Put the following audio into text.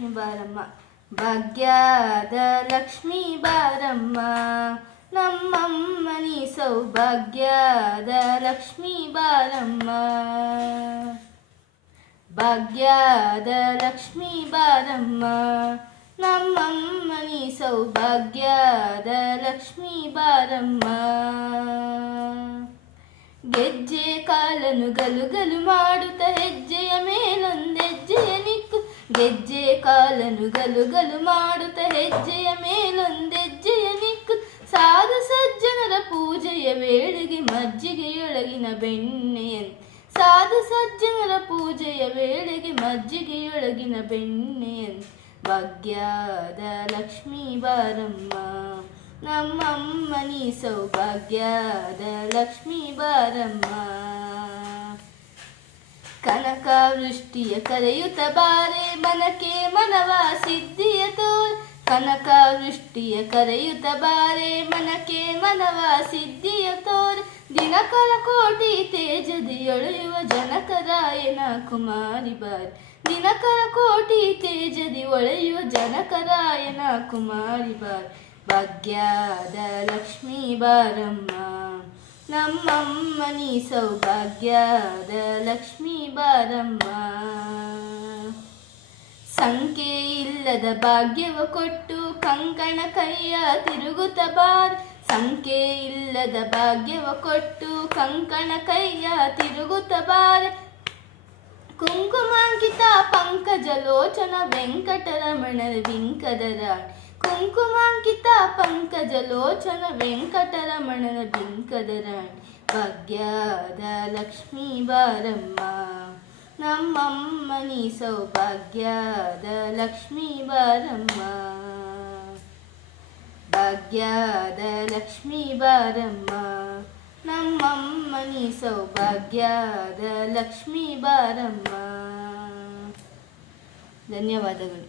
ಲಕ್ಷ್ಮೀ ಬಾರಮ್ಮ, ಭಾಗ್ಯದ ಲಕ್ಷ್ಮೀ ಬಾರಮ್ಮ, ನಮ್ಮಮ್ಮನಿ ಸೌಭಾಗ್ಯದ ಲಕ್ಷ್ಮೀ ಬಾರಮ್ಮ, ಭಾಗ್ಯದ ಲಕ್ಷ್ಮೀ ಬಾರಮ್ಮ, ನಮ್ಮಮ್ಮನಿ ಸೌಭಾಗ್ಯದ ಲಕ್ಷ್ಮೀ ಬಾರಮ್ಮ. ಗೆಜ್ಜೆ ಕಾಲನು ಗಲು ಗಲು ಮಾಡುತ್ತ ಹೆಜ್ಜೆಯ ಮೇಲೊಂದೆಜ್ಜೆಯ ನಿಕ್ಕು, ಗೆಜ್ಜೆ ಕಾಲನು ಗಲು ಗಲು ಮಾಡುತ್ತ ಹೆಜ್ಜೆಯ ಮೇಲೊಂದೆಜ್ಜೆಯ ನಿಕ್ಕು, ಸಾಧು ಸಜ್ಜನರ ಪೂಜೆಯ ವೇಳೆಗೆ ಮಜ್ಜಿಗೆಯೊಳಗಿನ ಬೆಣ್ಣೆಯಂತೆ, ಸಾಧು ಸಜ್ಜನರ ಪೂಜೆಯ ವೇಳೆಗೆ ಮಜ್ಜಿಗೆಯೊಳಗಿನ ಬೆಣ್ಣೆಯಂತೆ, ಭಾಗ್ಯದ ಲಕ್ಷ್ಮೀ ಬಾರಮ್ಮ, ನಮ್ಮಮ್ಮನಿ ಸೌಭಾಗ್ಯದ ಲಕ್ಷ್ಮೀ ಬಾರಮ್ಮ. ಕನಕ ವೃಷ್ಟಿಯ ಕರೆಯುತ್ತ ಬಾರೆ ಮನಕ್ಕೆ ಮನವ ಸಿದ್ಧಿಯ ತೋರ್, ಕನಕ ವೃಷ್ಟಿಯ ಕರೆಯುತ್ತ ಬಾರೆ ಮನಕ್ಕೆ ಮನವ ಸಿದ್ಧಿಯ ತೋರ್, ದಿನಕರ ಕೋಟಿ ತೇಜದಿಯೊಳೆಯುವ ಜನಕರಾಯನ ಕುಮಾರಿ ಬಾರಿ, ದಿನಕರ ಕೋಟಿ ತೇಜದಿ ಒಳೆಯುವ ಜನಕರಾಯನ ಕುಮಾರಿ ಬಾರಿ, ಭಾಗ್ಯದ ಲಕ್ಷ್ಮೀ ಬಾರಮ್ಮ, ನಮ್ಮಮ್ಮನಿ ಸೌಭಾಗ್ಯದ ಲಕ್ಷ್ಮೀ ಬಾರಮ್ಮ. ಸಂಖ್ಯೆ ಇಲ್ಲದ ಭಾಗ್ಯವ ಕೊಟ್ಟು ಕಂಕಣ ಕೈಯ ತಿರುಗುತ್ತ ಬಾರ್, ಸಂಖ್ಯೆ ಇಲ್ಲದ ಭಾಗ್ಯವ ಕೊಟ್ಟು ಕಂಕಣ ಕೈಯ ತಿರುಗುತ್ತ ಬಾರ್, ಕುಂಕುಮಾಂಕಿತ ಪಂಕಜ ಲೋಚನ ವೆಂಕಟರಮಣ ಬಿಂಕದ ರಾಣಿ, ಕುಂಕುಮಾಂಕಿತ ಪಂಕಜ ಲೋಚನ ವೆಂಕಟರಮಣನ ಬಿಂಕದ ರಾಣಿ, ಭಾಗ್ಯದ ಲಕ್ಷ್ಮೀ ಬಾರಮ್ಮ, ನಮ್ಮಮ್ಮನಿ ಸೌಭಾಗ್ಯದ ಲಕ್ಷ್ಮೀ ಬಾರಮ್ಮ, ಭಾಗ್ಯದ ಲಕ್ಷ್ಮೀ ಬಾರಮ್ಮ, ನಮ್ಮಮ್ಮನಿ ಸೌಭಾಗ್ಯದ ಲಕ್ಷ್ಮೀ ಬಾರಮ್ಮ. ಧನ್ಯವಾದಗಳು.